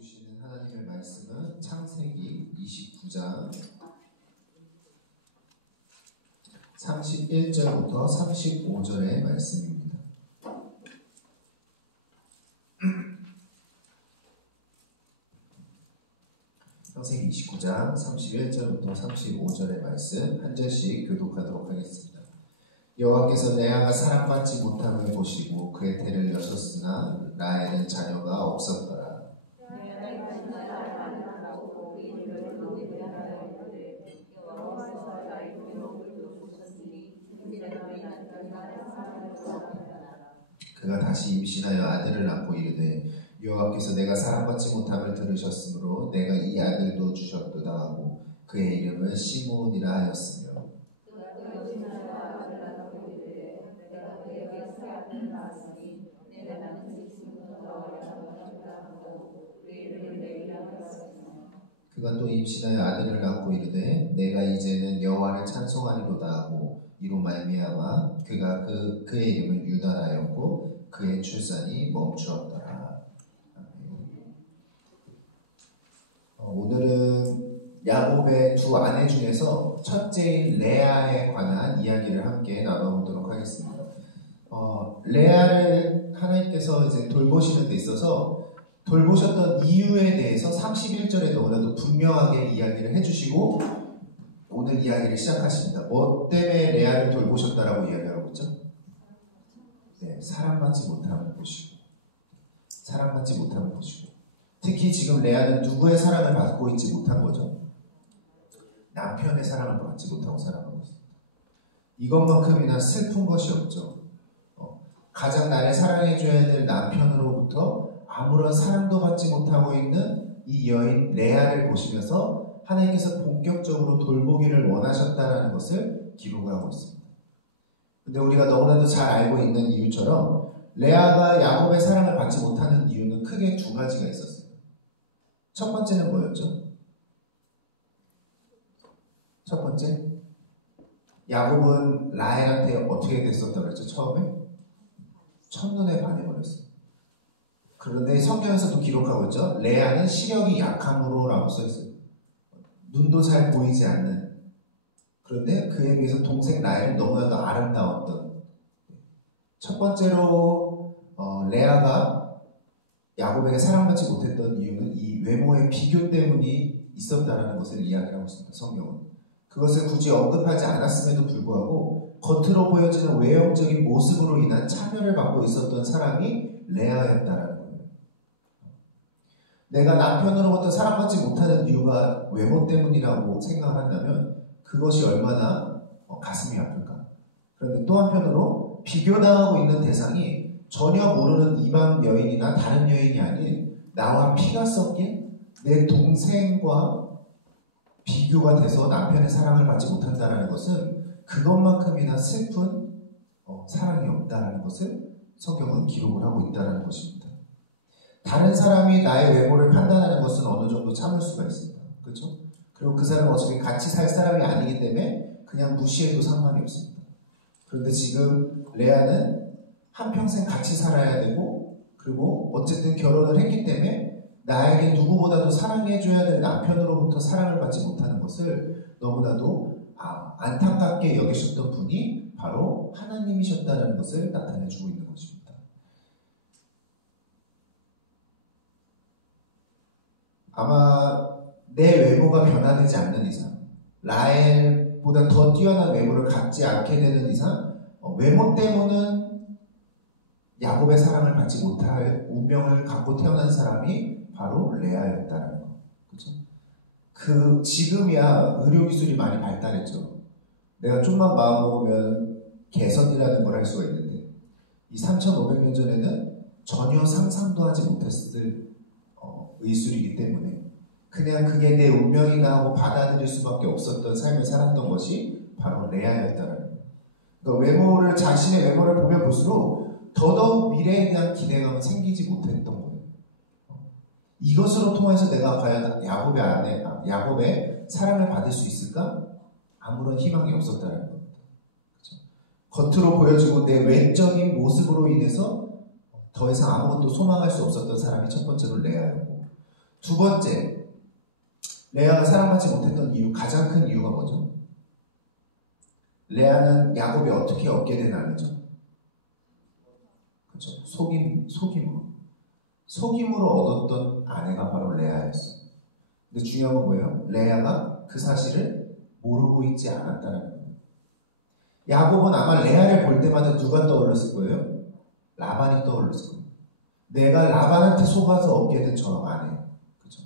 주시는 하나님의 말씀은 창세기 29장 31절부터 35절의 말씀입니다. 창세기 29장 31절부터 35절의 말씀 한 절씩 교독하도록 하겠습니다. 여호와께서 레아가 사랑받지 못함을 보시고 그의 태를 여셨으나 라헬은 자녀가 없었더라. 그가 다시 임신하여 아들을 낳고 이르되 여호와께서 내가 사랑받지 못함을 들으셨으므로 내가 이 아들도 주셨도다 하고 그의 이름을 시므온이라 하였으며 그가 또 임신하여 아들을 낳고 이르되 내가 이제는 여호와를 찬송하리로다 하고 이로 말미암아 그가 그의 이름을 유다라 하였고 그의 출산이 멈추었더라. 오늘은 야곱의 두 아내 중에서 첫째인 레아에 관한 이야기를 함께 나눠보도록 하겠습니다. 레아를 하나님께서 이제 돌보시는 데 있어서 돌보셨던 이유에 대해서 31절에 너무나도 분명하게 이야기를 해주시고 오늘 이야기를 시작하십니다. 뭐 때문에 레아를 돌보셨다라고 이야기하고 있죠? 네, 사랑받지 못함을 보시고 사랑받지 못함을 보시고 특히 지금 레아는 누구의 사랑을 받고 있지 못한 거죠? 남편의 사랑을 받지 못하고 살아가고 있습니다. 이것만큼이나 슬픈 것이 없죠. 가장 나를 사랑해줘야 될 남편으로부터 아무런 사랑도 받지 못하고 있는 이 여인 레아를 보시면서 하나님께서 본격적으로 돌보기를 원하셨다는 것을 기록을 하고 있습니다. 근데 우리가 너무나도 잘 알고 있는 이유처럼 레아가 야곱의 사랑을 받지 못하는 이유는 크게 두 가지가 있었어요. 첫 번째는 뭐였죠? 첫 번째, 야곱은 라헬한테 어떻게 됐었다고 했죠? 처음에? 첫눈에 반해버렸어요. 그런데 성경에서도 기록하고 있죠. 레아는 시력이 약함으로 라고 써있어요. 눈도 잘 보이지 않는. 그런데 그에 비해서 동생 라헬은 너무나도 아름다웠던. 첫 번째로 레아가 야곱에게 사랑받지 못했던 이유는 이 외모의 비교 때문이 있었다는 것을 이야기하고 있습니다. 성경은. 그것을 굳이 언급하지 않았음에도 불구하고 겉으로 보여지는 외형적인 모습으로 인한 차별을 받고 있었던 사람이 레아였다라는 거예요. 내가 남편으로부터 사랑받지 못하는 이유가 외모 때문이라고 생각을 한다면 그것이 얼마나 가슴이 아플까. 그런데 또 한편으로 비교당하고 있는 대상이 전혀 모르는 이방 여인이나 다른 여인이 아닌 나와 피가 섞인 내 동생과 비교가 돼서 남편의 사랑을 받지 못한다는 것은 그것만큼이나 슬픈 사랑이 없다는 것을 성경은 기록을 하고 있다는 것입니다. 다른 사람이 나의 외모를 판단하는 것은 어느 정도 참을 수가 있습니다. 그렇죠? 그리고 그 사람은 어차피 같이 살 사람이 아니기 때문에 그냥 무시해도 상관이 없습니다. 그런데 지금 레아는 한평생 같이 살아야 되고 그리고 어쨌든 결혼을 했기 때문에 나에게 누구보다도 사랑해줘야 될 남편으로부터 사랑을 받지 못하는 것을 너무나도 안타깝게 여기셨던 분이 바로 하나님이셨다는 것을 나타내주고 있는 것입니다. 아마 내 외모가 변화되지 않는 이상, 라헬보다 더 뛰어난 외모를 갖지 않게 되는 이상 외모 때문은 야곱의 사랑을 받지 못할 운명을 갖고 태어난 사람이 바로 레아였다는 거. 그렇죠? 지금이야 의료기술이 많이 발달했죠. 내가 좀만 마음먹으면 개선이라는 걸 할 수가 있는데 이 3,500년 전에는 전혀 상상도 하지 못했을 의술이기 때문에 그냥 그게 내 운명이다 하고 받아들일 수밖에 없었던 삶을 살았던 것이 바로 레아였다는 거예요. 그러니까 자신의 외모를 보면 볼수록 더더욱 미래에 대한 기대감은 생기지 못했던 거예요. 이것으로 통해서 내가 과연 야곱의 사랑을 받을 수 있을까? 아무런 희망이 없었다는 겁니다. 그렇죠? 겉으로 보여지고 내 외적인 모습으로 인해서 더 이상 아무것도 소망할 수 없었던 사람이 첫 번째로 레아였고 두 번째, 레아가 사랑받지 못했던 이유, 가장 큰 이유가 뭐죠? 레아는 야곱이 어떻게 얻게 된 아내죠? 그렇죠. 속임으로 얻었던 아내가 바로 레아였어요. 근데 중요한 건 뭐예요? 레아가 그 사실을 모르고 있지 않았다는 거예요. 야곱은 아마 레아를 볼 때마다 누가 떠올랐을 거예요? 라반이 떠올랐을 거예요. 내가 라반한테 속아서 얻게 된 저 아내. 그렇죠?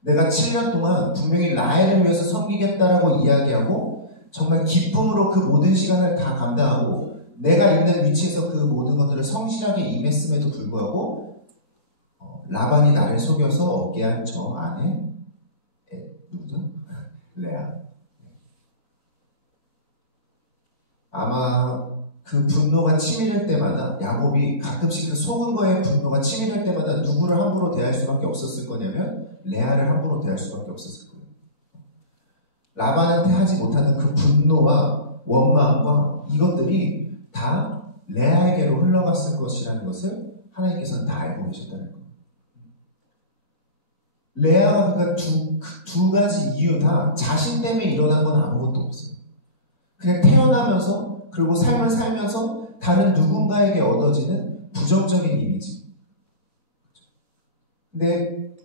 내가 7년 동안 분명히 라헬을 위해서 섬기겠다라고 이야기하고 정말 기쁨으로 그 모든 시간을 다 감당하고 내가 있는 위치에서 그 모든 것들을 성실하게 임했음에도 불구하고 라반이 나를 속여서 얻게 한 저 아내 누구죠? 레아. 아마 그 분노가 치밀할 때마다 야곱이 가끔씩 그 속은 거에 분노가 치밀할 때마다 누구를 함부로 대할 수밖에 없었을 거냐면 레아를 함부로 대할 수밖에 없었을 거예요. 라반한테 하지 못하는 그 분노와 원망과 이것들이 다 레아에게로 흘러갔을 것이라는 것을 하나님께서는 다 알고 계셨다는 거예요. 레아가 그러니까 두 가지 이유 다 자신 때문에 일어난 건 아무것도 없어요. 그냥 태어나면서 그리고 삶을 살면서 다른 누군가에게 얻어지는 부정적인 이미지. 근데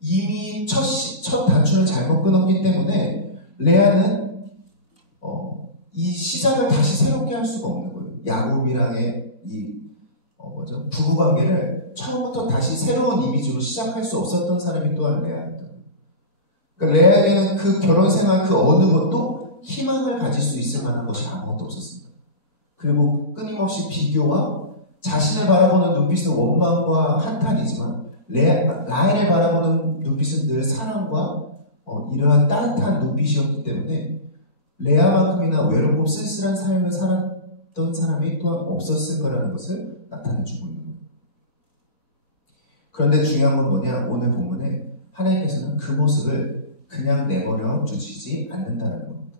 이미 첫 단추를 잘못 끊었기 때문에 레아는 이 시작을 다시 새롭게 할 수가 없는 거예요. 야곱이랑의 부부관계를 처음부터 다시 새로운 이미지로 시작할 수 없었던 사람이 또한 레아였다. 그러니까 레아에게는 그 결혼 생활 그 어느 것도 희망을 가질 수 있을 만한 것이 아무것도 없었습니다. 그리고 끊임없이 비교와 자신을 바라보는 눈빛은 원망과 한탄이지만 라헬을 바라보는 눈빛은 늘 사랑과 이러한 따뜻한 눈빛이었기 때문에 레아만큼이나 외롭고 쓸쓸한 삶을 살았던 사람이 또한 없었을 거라는 것을 나타내주고 있는 거예요. 그런데 중요한 건 뭐냐? 오늘 본문에 하나님께서는 그 모습을 그냥 내버려 두시지 않는다는 겁니다.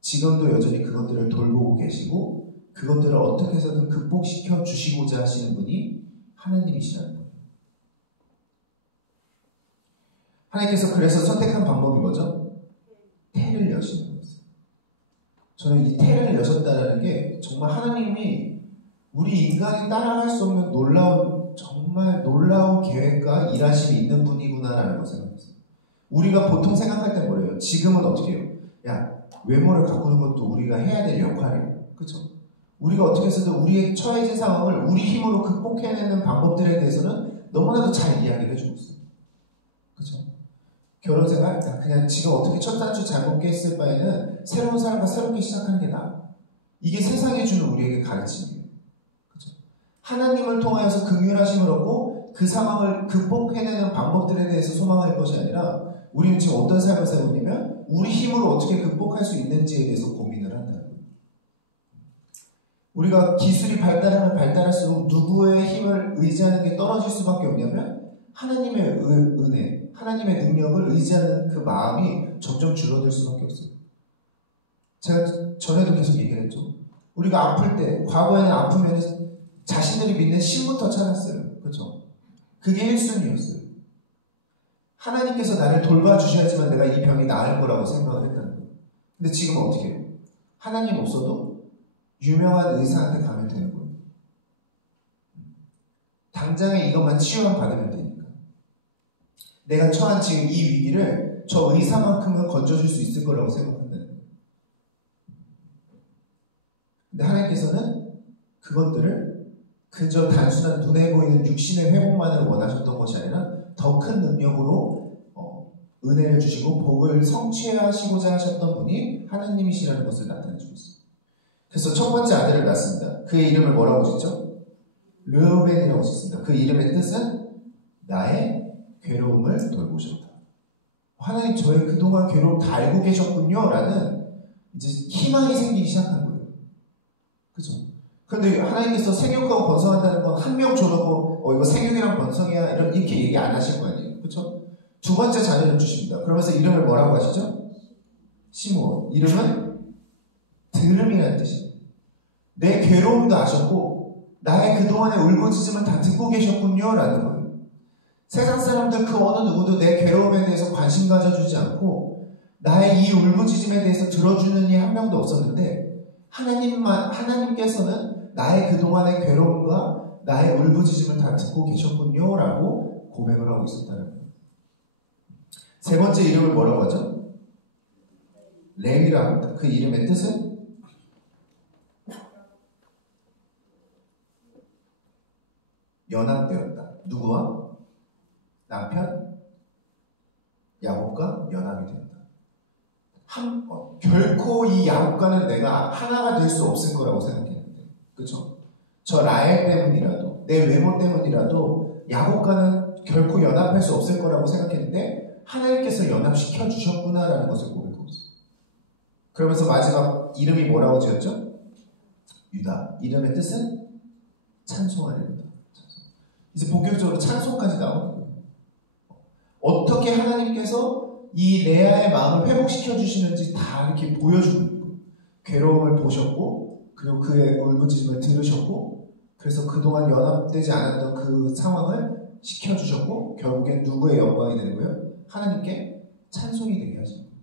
지금도 여전히 그것들을 돌보고 계시고 그것들을 어떻게 해서든 극복시켜 주시고자 하시는 분이 하나님이시라는 거예요. 하나님께서 그래서 선택한 방법이 뭐죠? 태를 여시는 거예요. 저는 이 태를 여셨다는 게 정말 하나님이 우리 인간이 따라갈 수 없는 정말 놀라운 계획과 일하심이 있는 분이구나라는 걸 생각했어요. 우리가 보통 생각할 때 뭐래요? 지금은 어떻게 해요? 야, 외모를 가꾸는 것도 우리가 해야 될 역할이에요. 그렇죠? 우리가 어떻게 해서든 우리의 처해진 상황을 우리 힘으로 극복해내는 방법들에 대해서는 너무나도 잘 이야기를 해주고 있어요. 그렇죠? 결혼 생활? 그냥 지금 어떻게 첫 단추 잘못 깼을 바에는 새로운 사람과 새롭게 시작하는 게 나아. 이게 세상이 주는 우리에게 가르침이에요. 그렇죠? 하나님을 통하여서 긍휼하심을 얻고 그 상황을 극복해내는 방법들에 대해서 소망할 것이 아니라 우리는 지금 어떤 삶을 살고 있냐면 우리 힘으로 어떻게 극복할 수 있는지에 대해서 고민을 한다는 거예요. 우리가 기술이 발달하면 발달할수록 누구의 힘을 의지하는 게 떨어질 수밖에 없냐면 하나님의 은혜, 하나님의 능력을 의지하는 그 마음이 점점 줄어들 수밖에 없어요. 제가 전에도 계속 얘기를 했죠. 우리가 아플 때, 과거에는 아프면 자신들이 믿는 신부터 찾았어요. 그렇죠? 그게 1순위였어요. 하나님께서 나를 돌봐주셔야지만 내가 이 병이 나을 거라고 생각을 했다는 거예요. 근데 지금은 어떻게 해요? 하나님 없어도 유명한 의사한테 가면 되는 거예요. 당장에 이것만 치유만 받으면 되니까. 내가 처한 지금 이 위기를 저 의사만큼은 건져줄 수 있을 거라고 생각한다는 거예요. 근데 하나님께서는 그것들을 그저 단순한 눈에 보이는 육신의 회복만을 원하셨던 것이 아니라 더 큰 능력으로 은혜를 주시고 복을 성취하시고자 하셨던 분이 하나님이시라는 것을 나타내주고 있습니다. 그래서 첫 번째 아들을 낳습니다. 그의 이름을 뭐라고 짓죠? 르우벤이라고 짓습니다. 그 이름의 뜻은 나의 괴로움을 돌보셨다. 하나님 저의 그동안 괴로움 다 알고 계셨군요 라는 이제 희망이 생기기 시작한 거예요. 그죠? 그런데 하나님께서 생육하고 번성한다는 건 한 명 줘놓고 이거 생육이랑 번성이야 이렇게 얘기 안 하실 거 아니에요. 그렇죠? 두 번째 자녀를 주십니다. 그러면서 이름을 뭐라고 하시죠? 시므온. 이름은 들음이라는 뜻이에요. 내 괴로움도 아셨고 나의 그동안의 울고짖음을 다 듣고 계셨군요 라는 거예요. 세상 사람들 그 어느 누구도 내 괴로움에 대해서 관심 가져주지 않고 나의 이 울부짖음에 대해서 들어주는 이 한 명도 없었는데 하나님께서는 나의 그동안의 괴로움과 나의 울부짖음을 다 듣고 계셨군요 라고 고백을 하고 있었다는 거예요. 세 번째 이름을 뭐라고 하죠? 레위라고 합니다. 그 이름의 뜻은 연합되었다. 누구와? 남편 야곱과 연합이 되었다. 결코 이 야곱과는 내가 하나가 될 수 없을 거라고 생각했는데, 그렇죠? 저 라헬 때문이라도 내 외모 때문이라도 야곱과는 결코 연합할 수 없을 거라고 생각했는데 하나님께서 연합시켜 주셨구나라는 것을 고백하고 있어요. 그러면서 마지막 이름이 뭐라고 지었죠? 유다. 이름의 뜻은 찬송하리로다. 이제 본격적으로 찬송까지 나오는 거예요. 어떻게 하나님께서 이 레아의 마음을 회복시켜 주시는지 다 이렇게 보여주고 있고, 괴로움을 보셨고, 그리고 그의 울부짖음을 들으셨고, 그래서 그동안 연합되지 않았던 그 상황을 시켜주셨고, 결국엔 누구의 영광이 되는 거예요? 하나님께 찬송이 되게 하시는 거예요.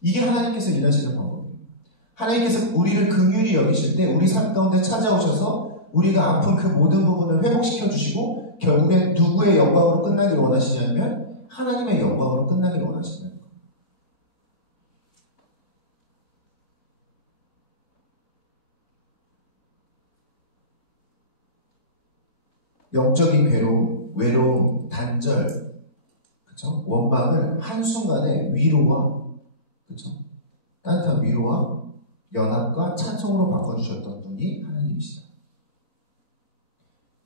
이게 하나님께서 일하시는 방법이에요. 하나님께서 우리를 긍휼히 여기실 때 우리 삶 가운데 찾아오셔서 우리가 아픈 그 모든 부분을 회복시켜 주시고, 결국엔 누구의 영광으로 끝나기를 원하시냐면 하나님의 영광으로 끝나기를 원하시는 거예요. 영적인 괴로움, 외로움, 단절, 그쵸? 원망을 한순간에 위로와, 그쵸? 따뜻한 위로와 연합과 찬송으로 바꿔주셨던 분이 하나님이시다.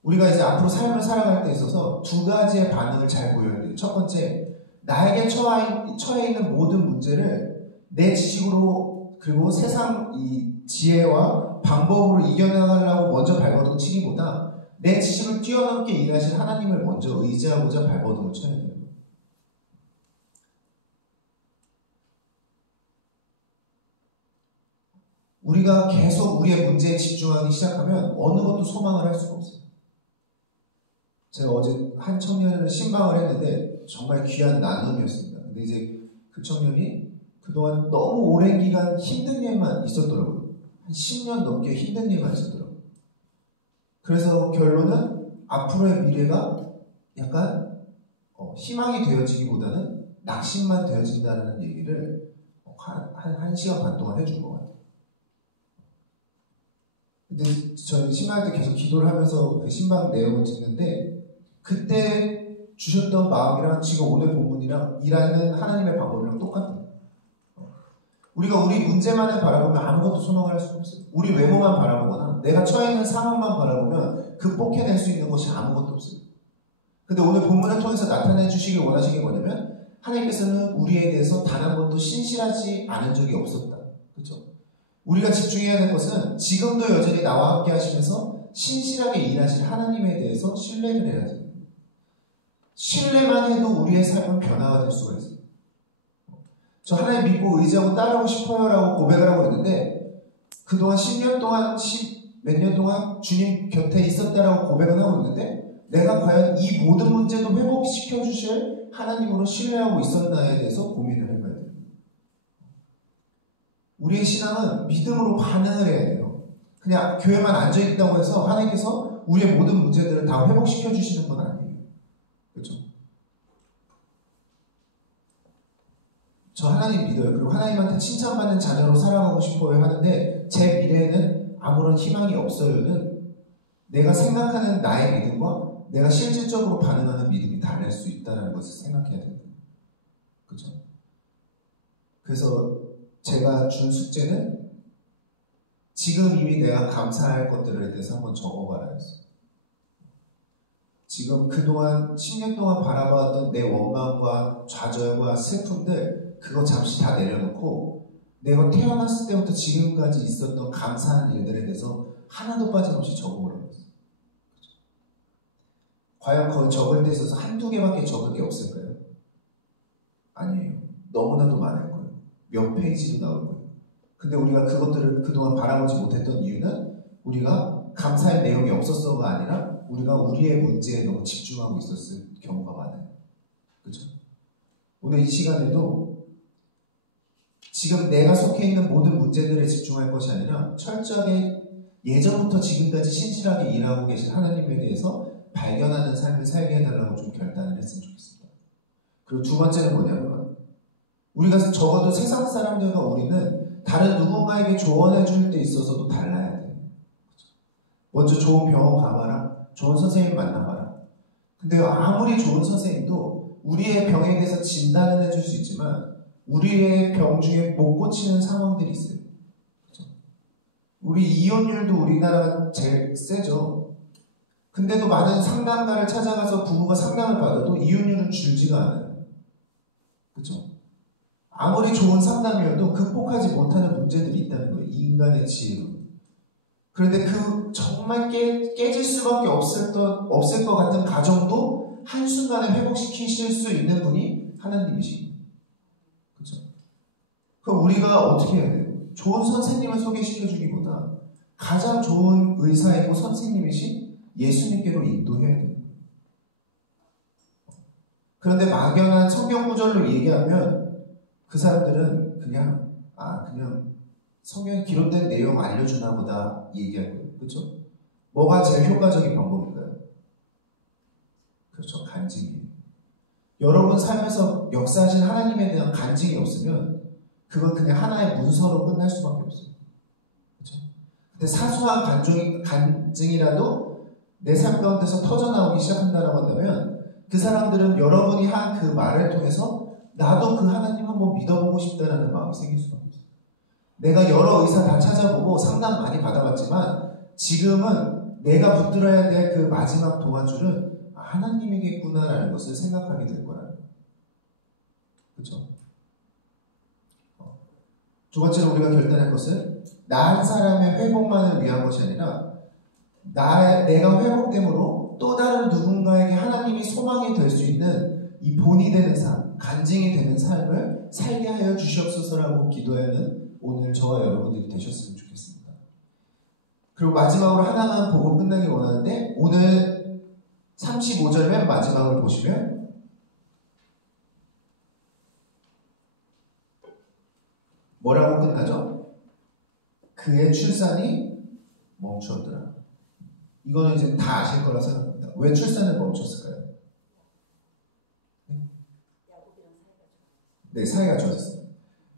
우리가 이제 앞으로 삶을 살아갈 때 있어서 두 가지의 반응을 잘 보여야 돼요. 첫 번째, 나에게 처해 있는 모든 문제를 내 지식으로 그리고 세상 이 지혜와 방법으로 이겨나가려고 먼저 발버둥 치기보다 내 지식을 뛰어넘게 일하신 하나님을 먼저 의지하고자 발버둥을 쳐야 돼요. 우리가 계속 우리의 문제에 집중하기 시작하면 어느 것도 소망을 할 수가 없어요. 제가 어제 한 청년을 신방을 했는데 정말 귀한 나눔이었습니다. 근데 이제 그 청년이 그동안 너무 오랜 기간 힘든 일만 있었더라고요. 한 10년 넘게 힘든 일만 있었더라고요. 그래서 결론은 앞으로의 미래가 약간 희망이 되어지기보다는 낙심만 되어진다는 얘기를 한 시간 반 동안 해준 것 같아요. 근데 저는 신방할 때 계속 기도를 하면서 그 신방 내용을 듣는데 그때 주셨던 마음이랑 지금 오늘 본문이랑 일하는 하나님의 방법이랑 똑같아요. 우리가 우리 문제만을 바라보면 아무것도 소망할 수 없어요. 우리 외모만 바라보거나 내가 처해 있는 상황만 바라보면 극복해낼 수 있는 것이 아무것도 없어요. 근데 오늘 본문을 통해서 나타내 주시길 원하시는 게 뭐냐면 하나님께서는 우리에 대해서 단 한 번도 신실하지 않은 적이 없었다. 그렇죠? 우리가 집중해야 될 것은 지금도 여전히 나와 함께 하시면서 신실하게 일하실 하나님에 대해서 신뢰를 해야 돼요. 신뢰만 해도 우리의 삶은 변화가 될 수가 있어요. 저 하나님 믿고 의지하고 따르고 싶어요 라고 고백을 하고 있는데 그동안 10년 동안 몇 년 동안 주님 곁에 있었다라고 고백을 하고 있는데 내가 과연 이 모든 문제도 회복시켜 주실 하나님으로 신뢰하고 있었나에 대해서 고민을 해봐야 돼요. 우리의 신앙은 믿음으로 반응을 해야 돼요. 그냥 교회만 앉아있다고 해서 하나님께서 우리의 모든 문제들을 다 회복시켜 주시는 건 아니에요. 그렇죠? 저 하나님 믿어요. 그리고 하나님한테 칭찬받는 자녀로 살아가고 싶어요 하는데 제 미래에는 아무런 희망이 없어요는 내가 생각하는 나의 믿음과 내가 실질적으로 반응하는 믿음이 다를 수 있다는 것을 생각해야 됩니다. 그렇죠? 그래서 제가 준 숙제는 지금 이미 내가 감사할 것들에 대해서 한번 적어봐라 했어요. 지금 그동안 10년 동안 바라봤던 내 원망과 좌절과 슬픔들 그거 잠시 다 내려놓고 내가 태어났을 때부터 지금까지 있었던 감사하는 일들에 대해서 하나도 빠짐없이 적어보라고 했어요. 과연 거의 적을 때 있어서 한두 개밖에 적을 게 없을까요? 아니에요. 너무나도 많을 거예요. 몇 페이지도 나올 거예요. 근데 우리가 그것들을 그동안 바라보지 못했던 이유는 우리가 감사의 내용이 없었어가 아니라 우리가 우리의 문제에 너무 집중하고 있었을 경우가 많아요. 그렇죠? 오늘 이 시간에도 지금 내가 속해 있는 모든 문제들에 집중할 것이 아니라 철저하게 예전부터 지금까지 신실하게 일하고 계신 하나님에 대해서 발견하는 삶을 살게 해달라고 좀 결단을 했으면 좋겠습니다. 그리고 두 번째는 뭐냐면 우리가 적어도 세상 사람들과 우리는 다른 누군가에게 조언해 줄 때 있어서도 달라야 돼요. 먼저 좋은 병원 가봐라. 좋은 선생님 만나봐라. 근데 아무리 좋은 선생님도 우리의 병에 대해서 진단을 해줄 수 있지만 우리의 병 중에 못 고치는 상황들이 있어요. 그렇죠? 우리 이혼율도 우리나라가 제일 세죠. 근데도 많은 상담가를 찾아가서 부부가 상담을 받아도 이혼율은 줄지가 않아요. 그렇죠? 아무리 좋은 상담이어도 극복하지 못하는 문제들이 있다는 거예요. 이 인간의 지혜로. 그런데 그 정말 깨질 수밖에 없을 것 같은 가정도 한순간에 회복시키실 수 있는 분이 하나님이십니다. 그렇죠? 그럼 우리가 어떻게 해야 돼요? 좋은 선생님을 소개시켜주기보다 가장 좋은 의사이고 선생님이신 예수님께로 인도해야 돼요. 그런데 막연한 성경 구절로 얘기하면 그 사람들은 그냥 성경에 기록된 내용 알려주나 보다 얘기할 거예요. 그렇죠? 뭐가 제일 효과적인 방법일까요? 그렇죠. 간증이에요. 여러분 삶에서 역사하신 하나님에 대한 간증이 없으면 그건 그냥 하나의 문서로 끝날 수밖에 없어요. 그렇죠? 근데 사소한 간증이라도 내 삶 가운데서 터져나오기 시작한다고 한다면 그 사람들은 여러분이 한 그 말을 통해서 나도 그 하나님 한번 믿어보고 싶다라는 마음이 생길 수밖에 없어요. 내가 여러 의사 다 찾아보고 상담 많이 받아봤지만 지금은 내가 붙들어야 될 그 마지막 동아줄은 하나님이겠구나라는 것을 생각하게 될 거라는 거예요. 그렇죠? 두 번째로 우리가 결단할 것은 나 한 사람의 회복만을 위한 것이 아니라 내가 회복됨으로 또 다른 누군가에게 하나님이 소망이 될 수 있는 이 본이 되는 삶, 간증이 되는 삶을 살게 하여 주시옵소서라고 기도하는 오늘 저와 여러분들이 되셨으면 좋겠습니다. 그리고 마지막으로 하나만 보고 끝나기 원하는데 오늘 35절 맨 마지막을 보시면 뭐라고 끝나죠? 그의 출산이 멈추었더라. 이거는 이제 다 아실 거라 생각합니다. 왜 출산을 멈췄을까요? 네, 사이가 좋아졌어요.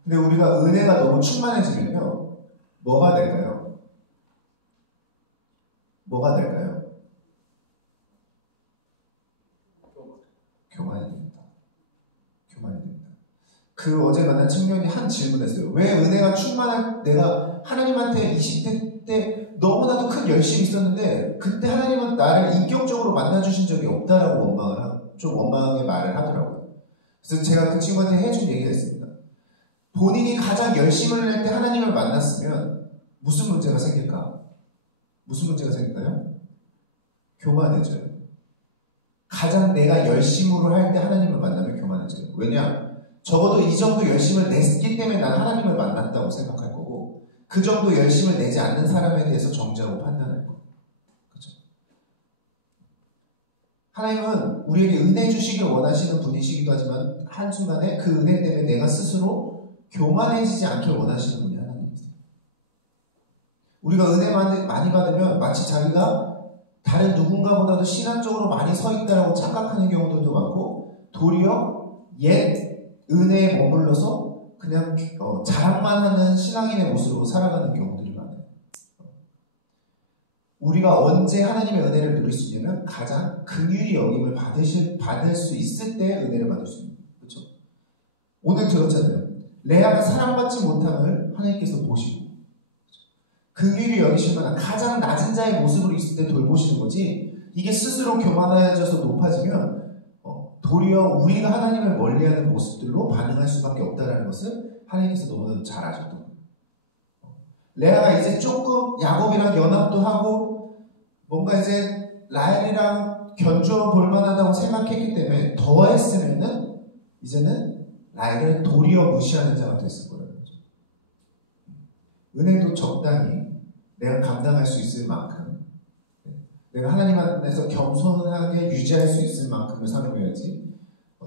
근데 우리가 은혜가 너무 충만해지면요, 뭐가 될까요? 뭐가 될까요? 교만이 됩니다. 교만이 됩니다. 그 어제 만난 청년이 한 질문했어요. 왜 은혜가 충만할 내가 하나님한테 20대 때 너무나도 큰 열심이 있었는데 그때 하나님은 나를 인격적으로 만나주신 적이 없다라고 원망의 말을 하더라고요. 그래서 제가 그 친구한테 해준 얘기가 있습니다. 본인이 가장 열심을 낼 때 하나님을 만났으면 무슨 문제가 생길까? 무슨 문제가 생길까요? 교만해져요. 가장 내가 열심으로 할 때 하나님을 만나면 교만해져요. 왜냐? 적어도 이 정도 열심을 냈기 때문에 난 하나님을 만났다고 생각할 거고 그 정도 열심을 내지 않는 사람에 대해서 정죄하고 판단할 거예요. 그렇죠? 하나님은 우리에게 은혜 주시길 원하시는 분이시기도 하지만 한순간에 그 은혜 때문에 내가 스스로 교만해지지 않길 원하시는 분이 하나님이세요. 우리가 은혜 많이 받으면 마치 자기가 다른 누군가보다도 신앙적으로 많이 서 있다라고 착각하는 경우들도 많고 도리어 옛 은혜에 머물러서 그냥 자랑만 하는 신앙인의 모습으로 살아가는 경우들이 많아요. 우리가 언제 하나님의 은혜를 누릴 수 있냐면 가장 긍휼히 여김을 받을 수 있을 때 은혜를 받을 수 있는 거예요. 그렇죠? 오늘 들었잖아요. 레아가 사랑받지 못함을 하나님께서 보시고 긍휼히 여기실 만한 가장 낮은 자의 모습으로 있을 때 돌보시는 거지 이게 스스로 교만해져서 높아지면 도리어 우리가 하나님을 멀리하는 모습들로 반응할 수밖에 없다는 것을 하나님께서 너무나도 잘 아셨던 거예요. 레아가 이제 조금 야곱이랑 연합도 하고 뭔가 이제 라헬이랑 견주어 볼만하다고 생각했기 때문에 더 했으면은 이제는 라헬을 도리어 무시하는 자가 됐을 거라는 거죠. 은혜도 적당히 내가 감당할 수 있을 만큼 내가 하나님 안에서 겸손하게 유지할 수 있을 만큼을 살아야지.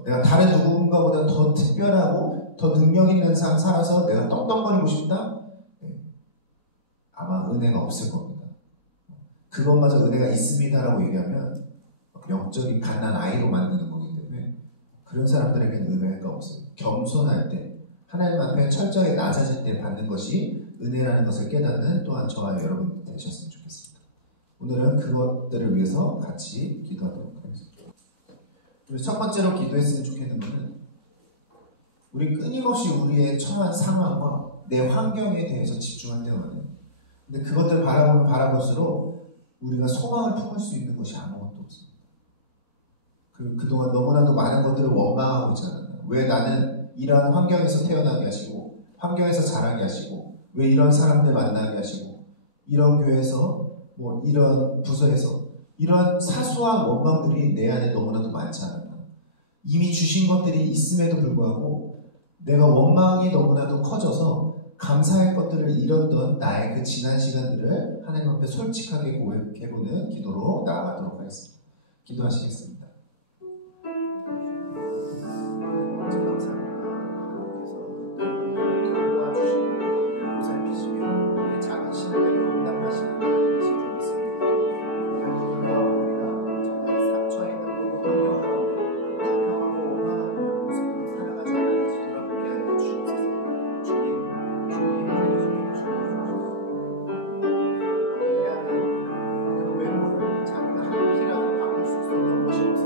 내가 다른 누군가보다 더 특별하고 더 능력 있는 삶 살아서 내가 떵떵거리고 싶다? 아마 은혜가 없을 겁니다. 그것마저 은혜가 있습니다라고 얘기하면 영적인 갓난 아이로 만드는 거기 때문에 그런 사람들에게는 은혜가 없어요. 겸손할 때, 하나님 앞에 철저히 낮아질 때 받는 것이 은혜라는 것을 깨닫는 또한 저와 여러분 되셨으면 좋겠습니다. 오늘은 그것들을 위해서 같이 기도하도록 하겠습니다. 그래서 첫 번째로 기도했으면 좋겠는 것은 우리 끊임없이 우리의 처한 상황과 내 환경에 대해서 집중한다면, 근데 그것들을 바라보면 바라볼수록 우리가 소망을 품을 수 있는 것이 아무것도 없습니다. 그동안 너무나도 많은 것들을 원망하고 있잖아요. 왜 나는 이러한 환경에서 태어나게 하시고, 환경에서 자라게 하시고, 왜 이런 사람들 만나게 하시고, 이런 교회에서, 이런 부서에서, 이러한 사소한 원망들이 내 안에 너무나도 많지 않았나. 이미 주신 것들이 있음에도 불구하고, 내가 원망이 너무나도 커져서 감사할 것들을 잃었던 나의 그 지난 시간들을 하나님 앞에 솔직하게 고백해보는 기도로 나아가도록 하겠습니다. 기도하시겠습니다. 자기가 한 키라도 바꿀 수 있었던 것이 없습니다.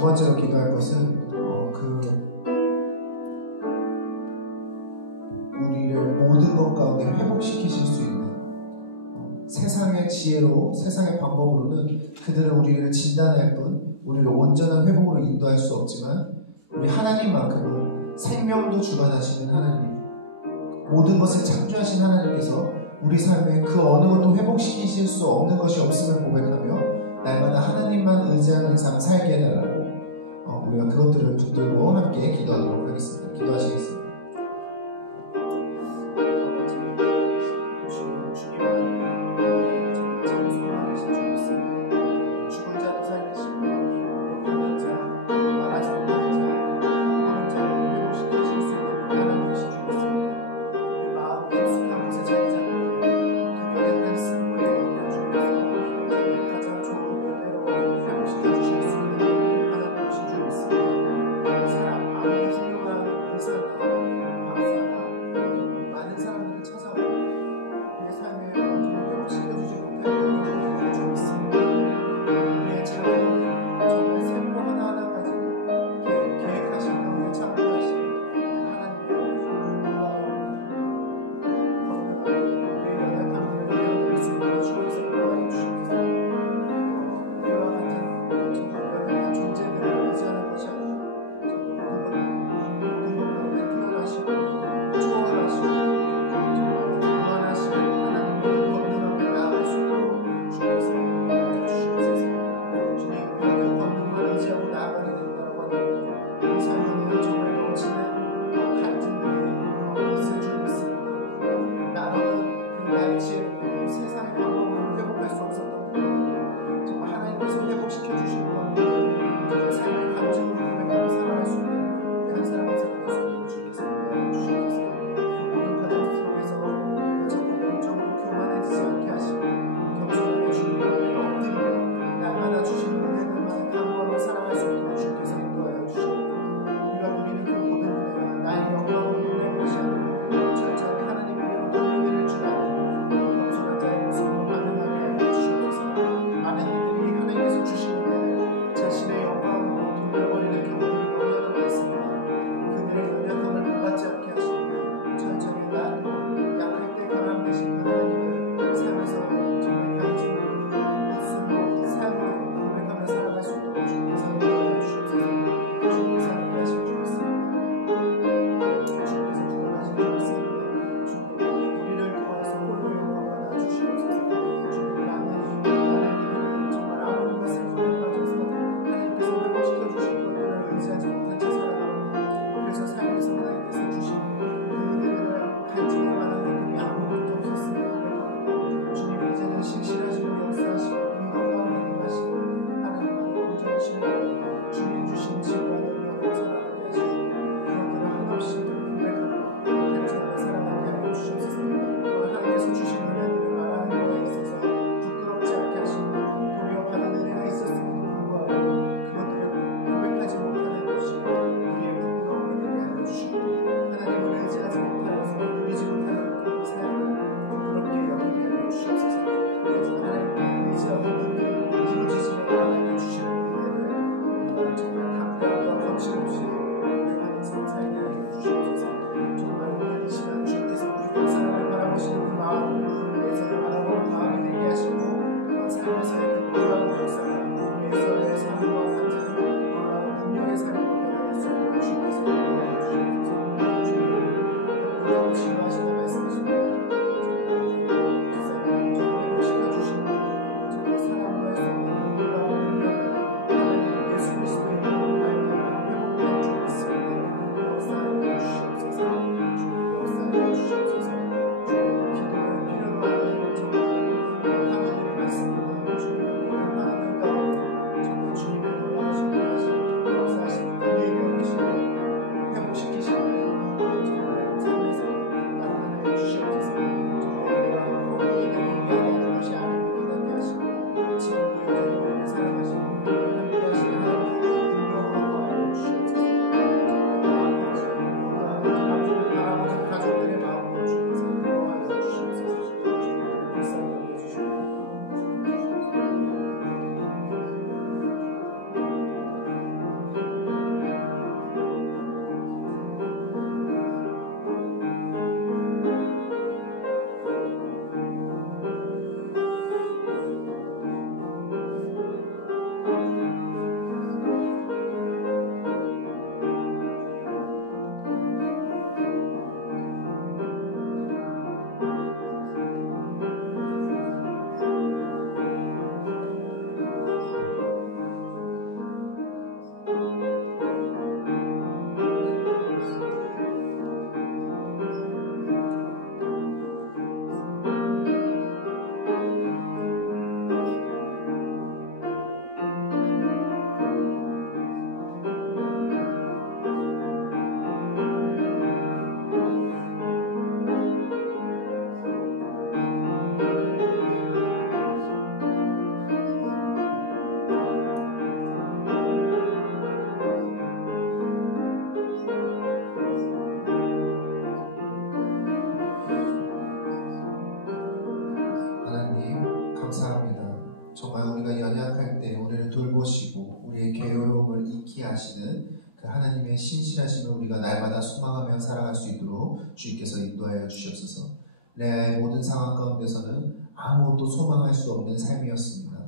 두 번째로 기도할 것은 우리를 모든 것 가운데 회복시키실 수 있는 세상의 지혜로, 세상의 방법으로는 그들은 우리를 진단할 뿐 우리를 온전한 회복으로 인도할 수 없지만 우리 하나님만큼은 생명도 주관하시는 하나님, 모든 것을 창조하신 하나님께서 우리 삶에 그 어느 것도 회복시키실 수 없는 것이 없음을 고백하며 날마다 하나님만 의지하는 삶 살게 해달라고 우리가 그것들을 붙들고 함께 기도하도록 하겠습니다. 기도하시겠습니다. 회복시키시는 정말 삶에서 나타내 주시옵소서. 인도하여 주시옵소서. 레아의 모든 상황 가운데서는 아무것도 소망할 수 없는 삶이었습니다.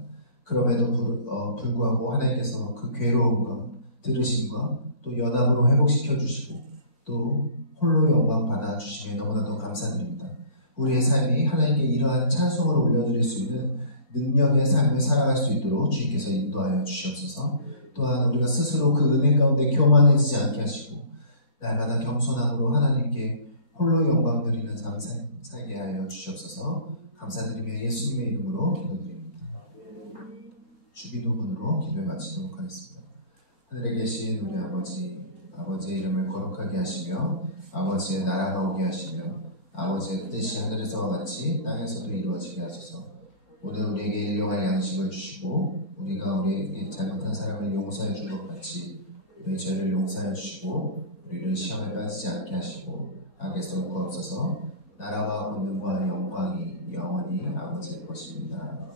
그럼에도 불구하고 하나님께서 그 괴로움과 들으심과 또 연합으로 회복시켜 주시고 또 홀로 영광 받아 주심에 너무나도 감사드립니다. 우리의 삶이 하나님께 이러한 찬송을 올려드릴 수 있는 능력의 삶을 살아갈 수 있도록 주님께서 인도하여 주시옵소서. 또한 우리가 스스로 그 은혜 가운데 교만해지지 않게 하시고 날마다 겸손함으로 하나님께 홀로 영광 드리는 삶 살게 하여 주시옵소서. 감사드리며 예수님의 이름으로 기도드립니다. 주기도문으로 기도에 마치도록 하겠습니다. 하늘에 계신 우리 아버지의 이름을 거룩하게 하시며 아버지의 나라가 오게 하시며 아버지의 뜻이 하늘에서와 같이 땅에서도 이루어지게 하소서. 오늘 우리에게 일용할 양식을 주시고 우리가 우리에게 잘못한 사람을 용서해 준 것 같이 우리의 죄를 용서해 주시고 우리를 시험에 빠지지 않게 하시고 악에서 구하옵소서. 나라와 권능과 영광이 영원히 아버지의 것입니다.